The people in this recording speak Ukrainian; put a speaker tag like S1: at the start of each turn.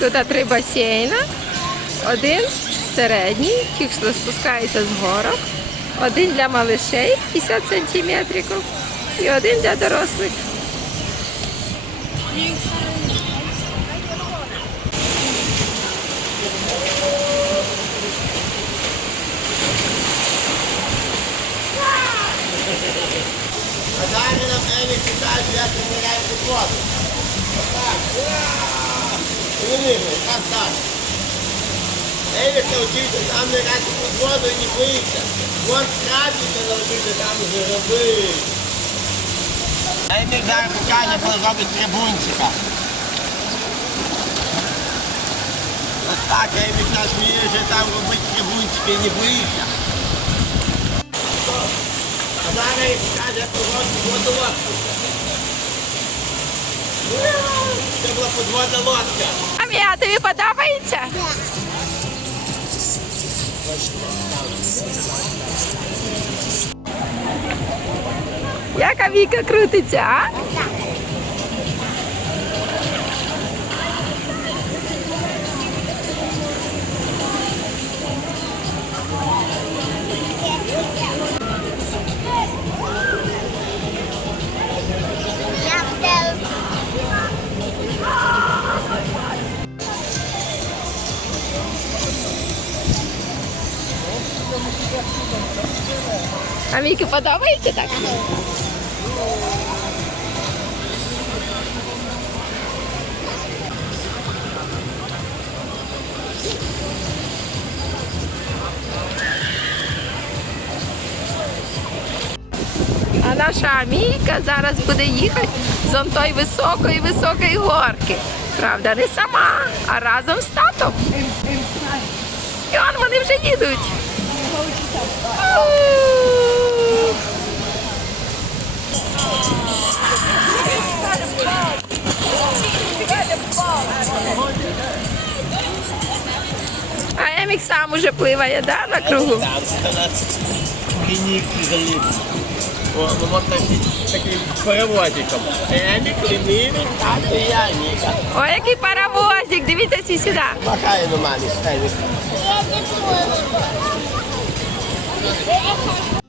S1: Тут три басейна. Один середній, що спускається з горок. Один для малишей 50 сантиметрів і один для дорослих.
S2: А далі на мене читають, як виміряють воду. Отак. Ура! І вони, так, так. Елік навчився там ниряти під воду і не боїться. Вон крабіка навчився там вже робити. Елік зараз покаже, коли зробить трибунчика. Ось так, Елік нас вміє вже там робити трибунчики і не боїться. А зараз як каже, проводить водолодку. Була подводна лодка.
S1: Амія, тобі подобається? Яка Віка крутиться, а? А Віки подобається так? А наша Амійка зараз буде їхати з он той високої високої горки. Правда, не сама, а разом з татом. І он вони вже їдуть. А Емік сам уже пливає, да, на кругу?
S2: О, ну от такий, такий перевозиком. Емік, лінивий, тато і я, Ніка.
S1: Який паровозик, дивіться всі сюди.
S2: Махає на мамі, Емік.
S3: Я не буду.